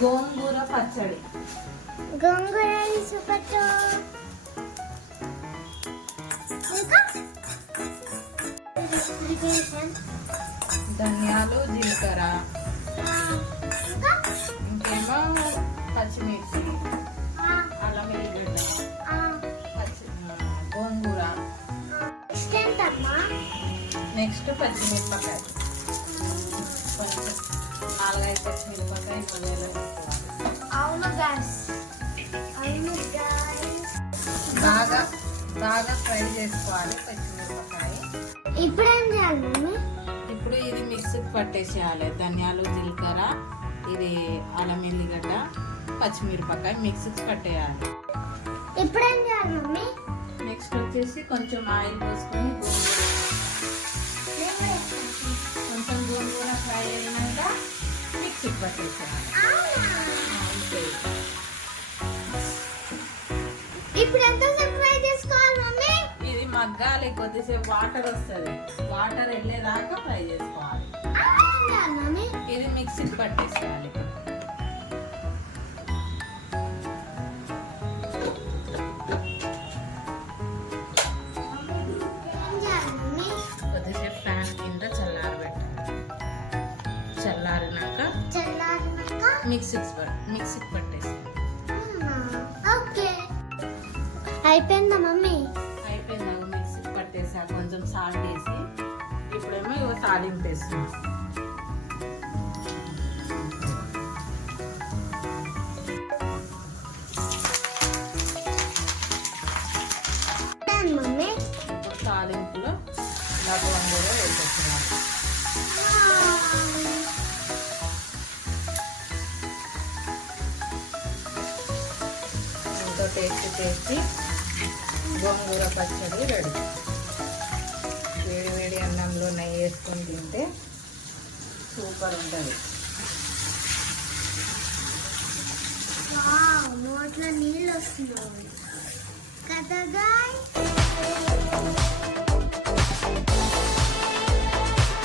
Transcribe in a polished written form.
గోంగూర పచ్చడి. గోంగూర చూపచ్చు. ధనియాలు, జీలకర్ర, ఇంకేమో పచ్చిమిర్చి, అల్లం వెల్లిగడ్డ, గోంగూర, నెక్స్ట్ పచ్చిమిరపకాయ, కొంచెం 4-5 పచ్చిమిరపకాయ బాగా బాగా ఫ్రై చేసుకోవాలి పచ్చిమిరపకాయ. ఇప్పుడు ఏం చేయాలి? ఇప్పుడు ఇది మిక్సీకి పట్టేసేయాలి. ధనియాలు, జీలకర్ర, ఇది అల్లం వెల్లిగడ్డ, పచ్చిమిరపకాయ మిక్సీకి పట్టేయాలి. ఇప్పుడు ఏం చేయాలి మమ్మీ? నెక్స్ట్ వచ్చేసి కొంచెం ఆయిల్ పోసుకొని కొంచెం గోంగూర ఫ్రై అయినాక మిక్సీకి పట్టేసేయాలి. ఇప్పుడు ఎంతసేపు ఫ్రై చేసుకోవాలి మమ్మీ? ఇది మగ్గాలి, కొద్దిసేపు వాటర్ వస్తుంది, వాటర్ వెళ్ళేదాకా ఫ్రై చేసుకోవాలి. ఇది మిక్సీకి పట్టేసేయాలి. కొద్దిసేపు ఫ్యాన్ కింద చల్లారబెట్టాలి. చల్లారినాక మిక్సీకి పట్టేసేయాలి. అయిపోయిందా మమ్మీ? అయిపోయిందా? మిక్సీకి పట్టేసా, కొంచెం సాల్ట్ వేసి. ఇప్పుడేమో ఇవి తాలింపు వేస్తున్నాం. మమ్మీ ఇప్పుడు తాలింపులో లవంగూర వేసేస్తున్నాం. ఎంతో టేస్టీ గోంగూర పచ్చడి రెడీ. వేడి వేడి అన్నంలో నెయ్యి వేసుకొని తింటే సూపర్ ఉంటుంది. నోట్లో నీళ్ళు వస్తున్నాయి కదా గాయ్.